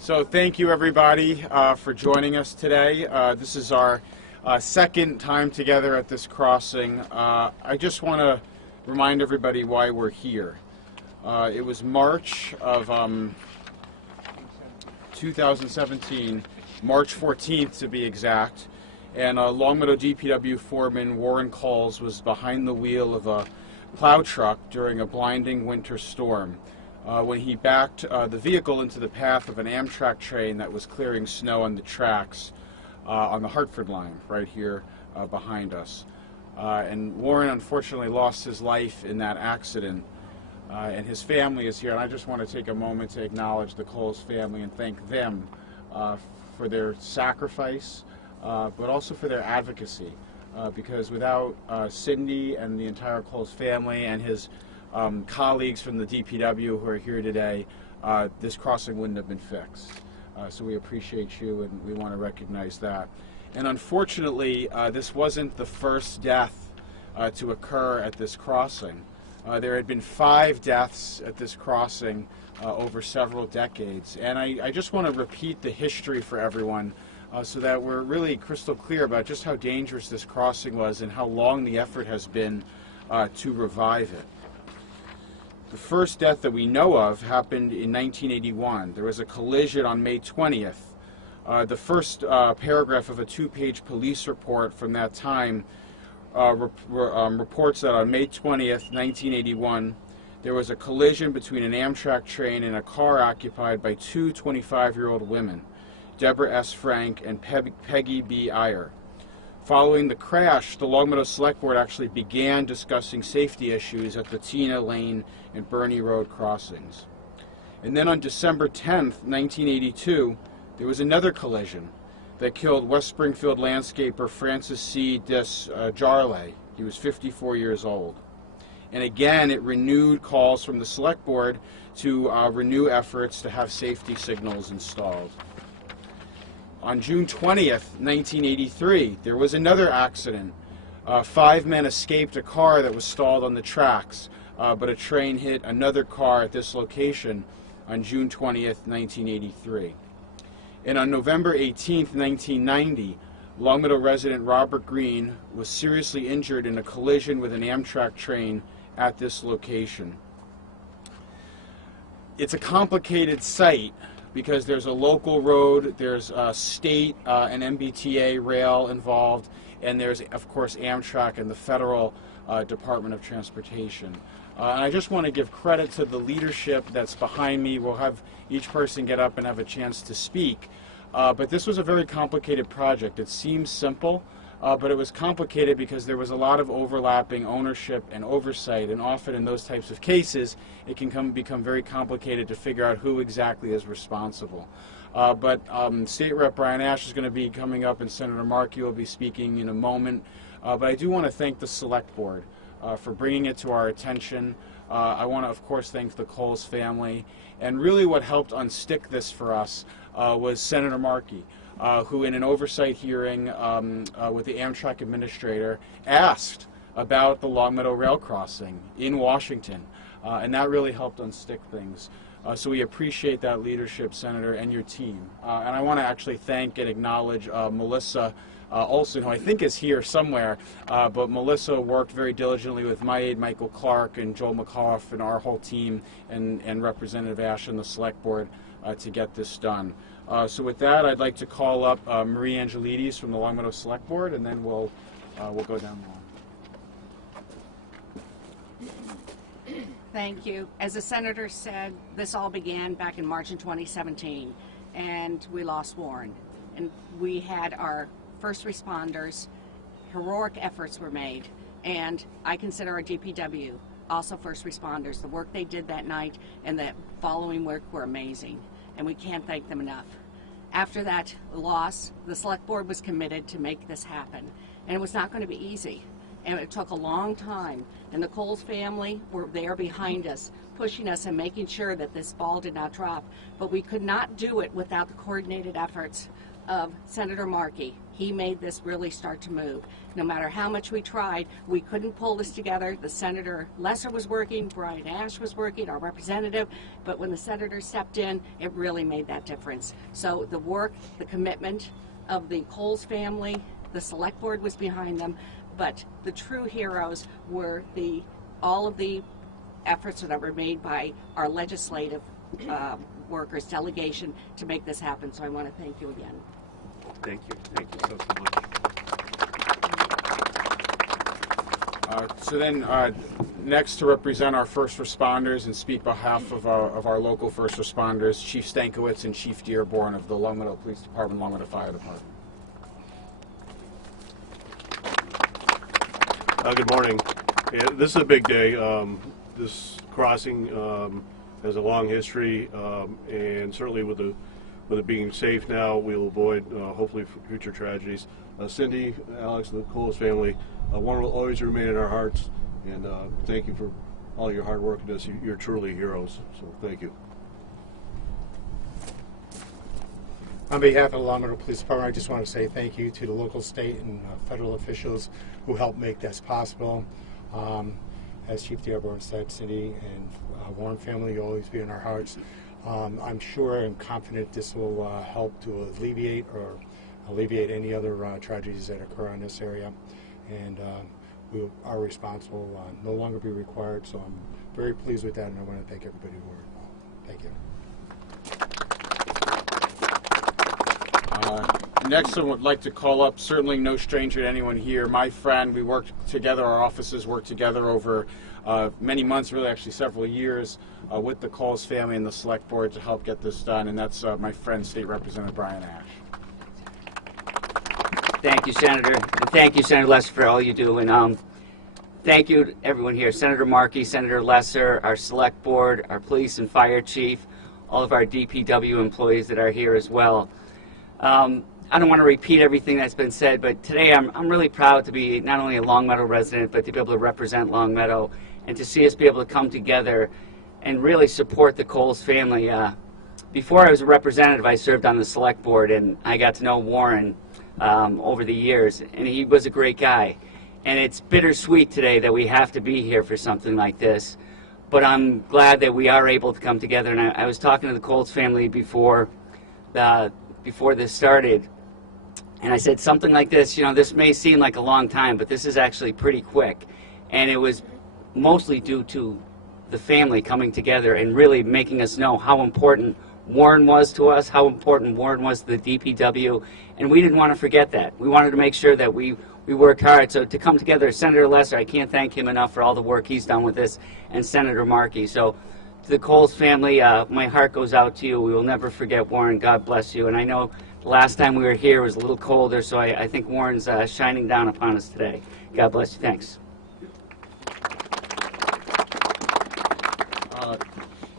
So thank you everybody for joining us today. This is our second time together at this crossing. I just want to remind everybody why we're here. It was March of 2017, March 14th to be exact, and Longmeadow DPW foreman Warren Coles was behind the wheel of a plow truck during a blinding winter storm when he backed the vehicle into the path of an Amtrak train that was clearing snow on the tracks on the Hartford line right here behind us. And Warren unfortunately lost his life in that accident. And his family is here, and I just want to take a moment to acknowledge the Coles family and thank them for their sacrifice, but also for their advocacy, because without Cindy and the entire Coles family and his colleagues from the DPW who are here today, this crossing wouldn't have been fixed. So we appreciate you, and we want to recognize that. And unfortunately, this wasn't the first death to occur at this crossing. There had been 5 deaths at this crossing over several decades, and I just want to repeat the history for everyone so that we're really crystal clear about just how dangerous this crossing was and how long the effort has been to revive it. The first death that we know of happened in 1981. There was a collision on May 20th. The first paragraph of a 2-page police report from that time reports that on May 20th, 1981, there was a collision between an Amtrak train and a car occupied by 2 25-year-old women, Deborah S. Frank and Peggy B. Iyer. Following the crash, the Longmeadow Select Board actually began discussing safety issues at the Tina Lane and Birnie Road crossings. And then on December 10th, 1982, there was another collision that killed West Springfield landscaper Francis C. Jarley. He was 54 years old. And again, it renewed calls from the Select Board to renew efforts to have safety signals installed. On June 20th, 1983, there was another accident. 5 men escaped a car that was stalled on the tracks, but a train hit another car at this location on June 20th, 1983. And on November 18th, 1990, Longmeadow resident Robert Green was seriously injured in a collision with an Amtrak train at this location. It's a complicated site because there's a local road, there's a state and MBTA rail involved, and there's, of course, Amtrak and the Federal Department of Transportation. And I just want to give credit to the leadership that's behind me. We'll have each person get up and have a chance to speak. But this was a very complicated project. It seems simple, but it was complicated because there was a lot of overlapping ownership and oversight, and often in those types of cases, it can become very complicated to figure out who exactly is responsible. But State Rep Brian Ash is going to be coming up, and Senator Markey will be speaking in a moment. But I do want to thank the Select Board for bringing it to our attention. I want to, of course, thank the Coles family. And really what helped unstick this for us was Senator Markey, who in an oversight hearing with the Amtrak administrator asked about the Longmeadow Rail Crossing in Washington. And that really helped unstick things. So we appreciate that leadership, Senator, and your team. And I want to actually thank and acknowledge Melissa Olson, who I think is here somewhere, but Melissa worked very diligently with my aide Michael Clark and Joel McAuliffe and our whole team and Representative Ash and the Select Board to get this done. So with that, I'd like to call up Marie Angelides from the Longmeadow Select Board, and then we'll go down the line. Thank you. As the Senator said, this all began back in March in 2017, and we lost Warren. And we had our first responders, heroic efforts were made, and I consider our DPW also first responders. The work they did that night and the following work were amazing, and we can't thank them enough. After that loss, the Select Board was committed to make this happen, and it was not going to be easy, and it took a long time, and the Coles family were there behind us, pushing us and making sure that this ball did not drop, but we could not do it without the coordinated efforts of Senator Markey. He made this really start to move. No matter how much we tried, we couldn't pull this together. The Senator Lesser was working, Brian Ash was working, our representative, but when the senator stepped in, it really made that difference. So the work, the commitment of the Coles family, the select board was behind them, but the true heroes were all of the efforts that were made by our legislative workers, delegation, to make this happen. So I want to thank you again. Thank you. Thank you so much. So then, next to represent our first responders and speak behalf of our local first responders, Chief Stankiewicz and Chief Dearborn of the Longmeadow Police Department, Longmeadow Fire Department. Good morning. Yeah, this is a big day. This crossing has a long history, and certainly with it being safe now, we'll avoid hopefully future tragedies. Cindy, Alex, the Coles family, one will always remain in our hearts, and thank you for all your hard work in this. You're truly heroes, so thank you. On behalf of the Longmeadow Police Department, I just want to say thank you to the local, state, and federal officials who helped make this possible. As Chief Dearborn said, Cindy and Warren family, you'll always be in our hearts. I'm sure and confident this will help to alleviate any other tragedies that occur in this area. And our response will no longer be required, so I'm very pleased with that, and I want to thank everybody who were involved. Thank you. Next, I would like to call up, certainly no stranger to anyone here, my friend. We worked together, our offices worked together over many months, really actually several years, with the Coles family and the Select Board to help get this done, and that's my friend, State Representative Brian Ash. Thank you, Senator. And thank you, Senator Lesser, for all you do. And thank you to everyone here, Senator Markey, Senator Lesser, our Select Board, our Police and Fire Chief, all of our DPW employees that are here as well. I don't want to repeat everything that's been said, but today I'm really proud to be not only a Longmeadow resident, but to be able to represent Longmeadow and to see us be able to come together and really support the Coles family. Before I was a representative, I served on the Select Board, and I got to know Warren over the years, and he was a great guy. And it's bittersweet today that we have to be here for something like this, but I'm glad that we are able to come together. And I was talking to the Coles family before this started, and I said something like this, this may seem like a long time, but this is actually pretty quick. And it was mostly due to the family coming together and really making us know how important Warren was to us, how important Warren was to the DPW, and we didn't want to forget that. We wanted to make sure that we worked hard. So to come together, Senator Lesser, I can't thank him enough for all the work he's done with this, and Senator Markey. So to the Coles family, my heart goes out to you. We will never forget Warren. God bless you. And I know the last time we were here was a little colder, so I think Warren's shining down upon us today. God bless you. Thanks.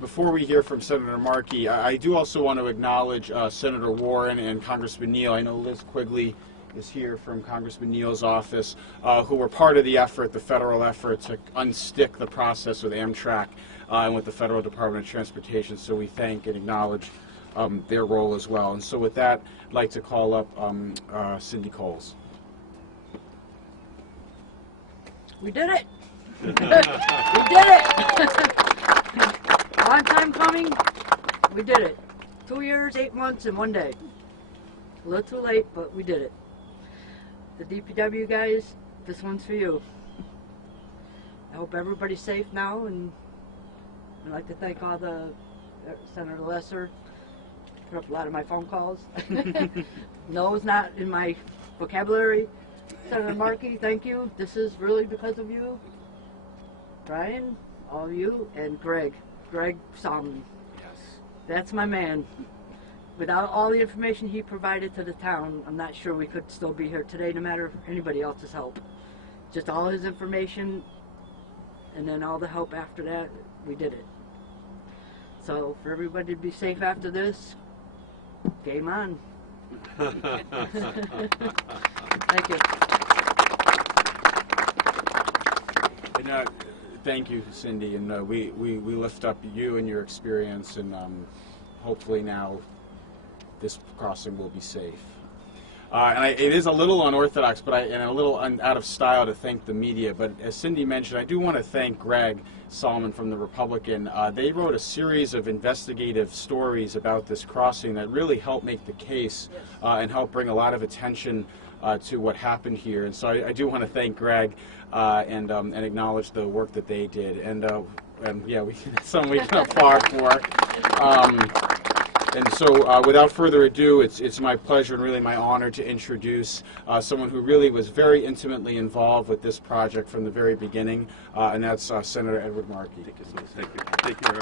Before we hear from Senator Markey, I do also want to acknowledge Senator Warren and Congressman Neal. I know Liz Quigley is here from Congressman Neal's office, who were part of the effort, the federal effort to unstick the process with Amtrak and with the Federal Department of Transportation. So we thank and acknowledge their role as well. And so with that, I'd like to call up Cindy Coles. We did it! We did it! Long time coming, we did it. 2 years, 8 months, and 1 day. A little too late, but we did it. The DPW guys, this one's for you. I hope everybody's safe now, and I'd like to thank all the Senator Lesser for a lot of my phone calls. No, it's not in my vocabulary. Senator Markey, thank you. This is really because of you. Brian, all of you, and Greg Solomon. Yes. That's my man. Without all the information he provided to the town, I'm not sure we could still be here today, no matter anybody else's help. Just all his information, and then all the help after that, we did it. So for everybody to be safe after this, game on. Thank you. And, thank you, Cindy, and we lift up you and your experience, and hopefully now this crossing will be safe. It is a little unorthodox, and a little out of style to thank the media. But as Cindy mentioned, I do want to thank Greg Solomon from the Republican. They wrote a series of investigative stories about this crossing that really helped make the case and helped bring a lot of attention to what happened here. And so I do want to thank Greg and acknowledge the work that they did. And yeah, that's something we can applaud for. And so, without further ado, it's my pleasure and really my honor to introduce someone who really was very intimately involved with this project from the very beginning, and that's Senator Edward Markey. Thank you.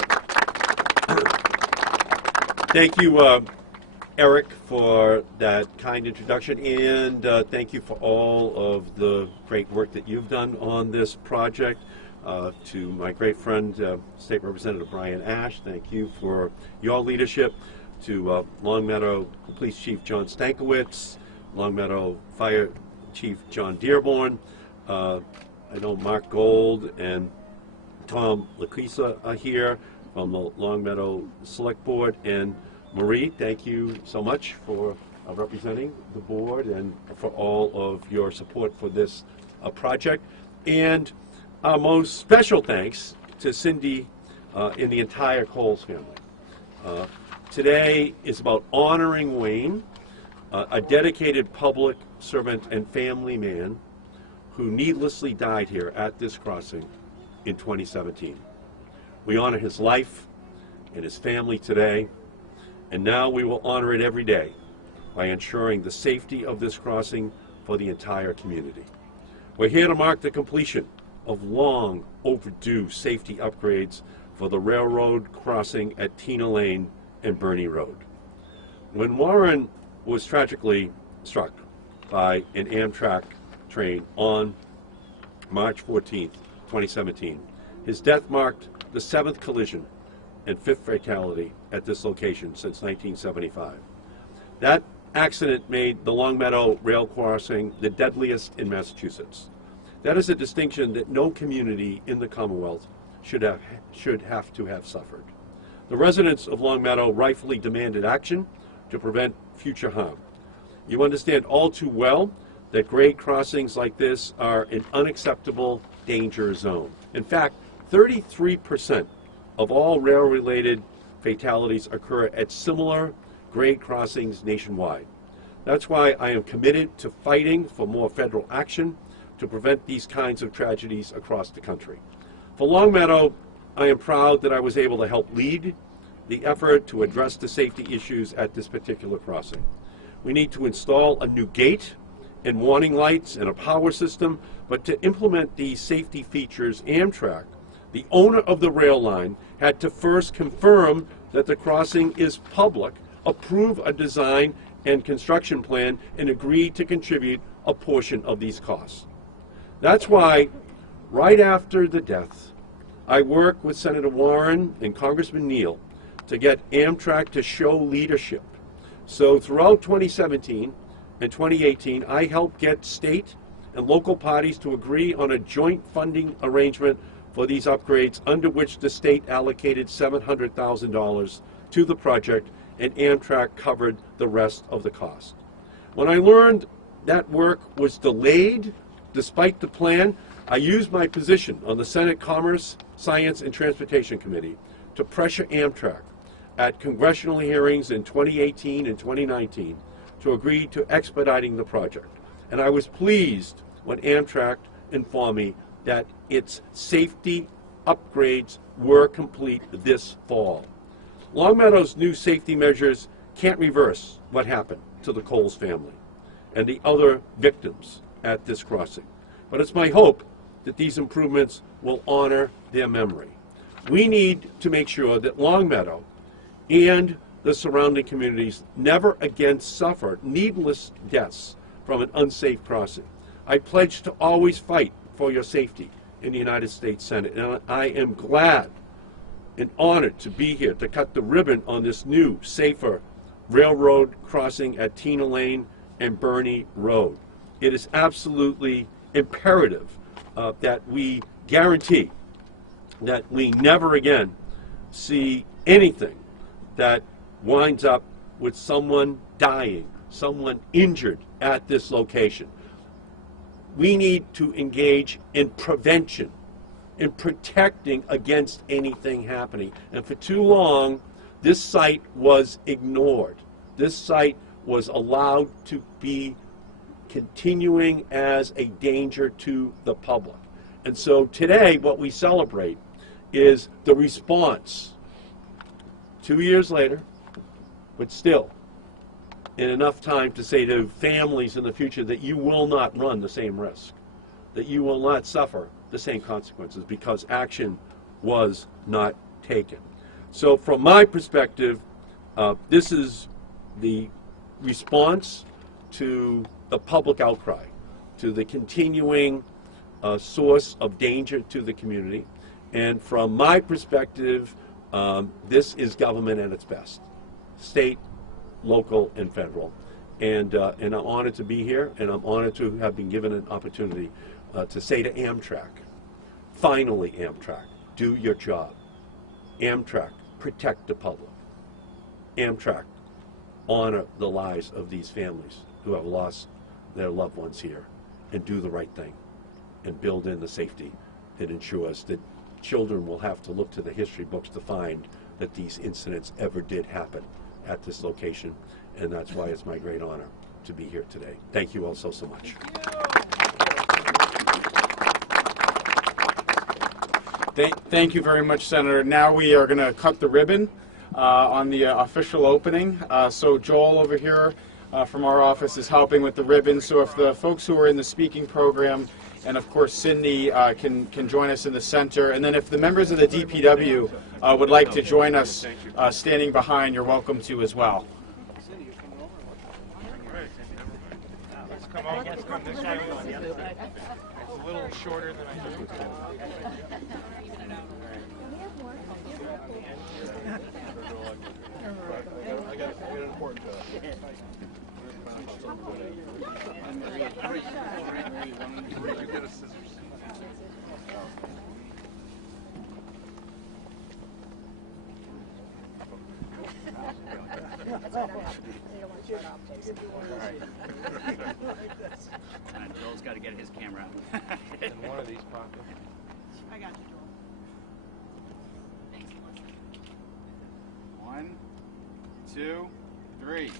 Thank you, Eric, for that kind introduction, and thank you for all of the great work that you've done on this project. To my great friend, State Representative Brian Ash, thank you for your leadership. To Longmeadow Police Chief John Stankiewicz, Longmeadow Fire Chief John Dearborn. I know Mark Gold and Tom Laquisa are here from the Longmeadow Select Board. And Marie, thank you so much for representing the board and for all of your support for this project. And our most special thanks to Cindy and the entire Coles family. Today is about honoring Wayne, a dedicated public servant and family man who needlessly died here at this crossing in 2017. We honor his life and his family today, and now we will honor it every day by ensuring the safety of this crossing for the entire community. We're here to mark the completion of long overdue safety upgrades for the railroad crossing at Tina Lane and Birnie Road. When Warren was tragically struck by an Amtrak train on March 14th, 2017, his death marked the 7th collision and 5th fatality at this location since 1975. That accident made the Longmeadow Rail Crossing the deadliest in Massachusetts. That is a distinction that no community in the Commonwealth should have to have suffered. The residents of Longmeadow rightfully demanded action to prevent future harm. You understand all too well that grade crossings like this are an unacceptable danger zone. In fact, 33% of all rail-related fatalities occur at similar grade crossings nationwide. That's why I am committed to fighting for more federal action to prevent these kinds of tragedies across the country. For Longmeadow, I am proud that I was able to help lead the effort to address the safety issues at this particular crossing. We need to install a new gate and warning lights and a power system, but to implement these safety features, Amtrak, the owner of the rail line, had to first confirm that the crossing is public, approve a design and construction plan, and agree to contribute a portion of these costs. That's why, right after the death, I worked with Senator Warren and Congressman Neal to get Amtrak to show leadership. So throughout 2017 and 2018, I helped get state and local parties to agree on a joint funding arrangement for these upgrades, under which the state allocated $700,000 to the project and Amtrak covered the rest of the cost. When I learned that work was delayed despite the plan, I used my position on the Senate Commerce, Science, and Transportation Committee to pressure Amtrak at congressional hearings in 2018 and 2019 to agree to expediting the project. And I was pleased when Amtrak informed me that its safety upgrades were complete this fall. Longmeadow's new safety measures can't reverse what happened to the Coles family and the other victims at this crossing. But it's my hope that these improvements will honor their memory. We need to make sure that Longmeadow and the surrounding communities never again suffer needless deaths from an unsafe crossing. I pledge to always fight for your safety in the United States Senate, and I am glad and honored to be here to cut the ribbon on this new, safer railroad crossing at Tina Lane and Birnie Road. It is absolutely imperative that we guarantee that we never again see anything that winds up with someone dying, someone injured at this location. We need to engage in prevention, in protecting against anything happening. And for too long, this site was ignored. This site was allowed to be continuing as a danger to the public. And so today, what we celebrate is the response 2 years later, but still in enough time to say to families in the future that you will not run the same risk, that you will not suffer the same consequences because action was not taken. So from my perspective, this is the response to the public outcry, to the continuing source of danger to the community. And from my perspective, this is government at its best, state, local, and federal. And I'm honored to be here, and I'm honored to have been given an opportunity to say to Amtrak, finally, Amtrak, do your job. Amtrak, protect the public. Amtrak, honor the lives of these families who have lost their loved ones here, and do the right thing, and build in the safety that ensures that children will have to look to the history books to find that these incidents ever did happen at this location, and that's why it's my great honor to be here today. Thank you all so much. Thank you very much, Senator. Now we are going to cut the ribbon on the official opening. So Joel over here from our office is helping with the ribbon. So if the folks who are in the speaking program, and of course Cindy can join us in the center, and then if the members of the DPW would like to join us standing behind, you're welcome to as well. Come on, let's come this way. It's a little shorter than I do. I got an important you get a scissors. Joel's got to get his camera out. In one of these pockets. I got you, Joel. One, two, three.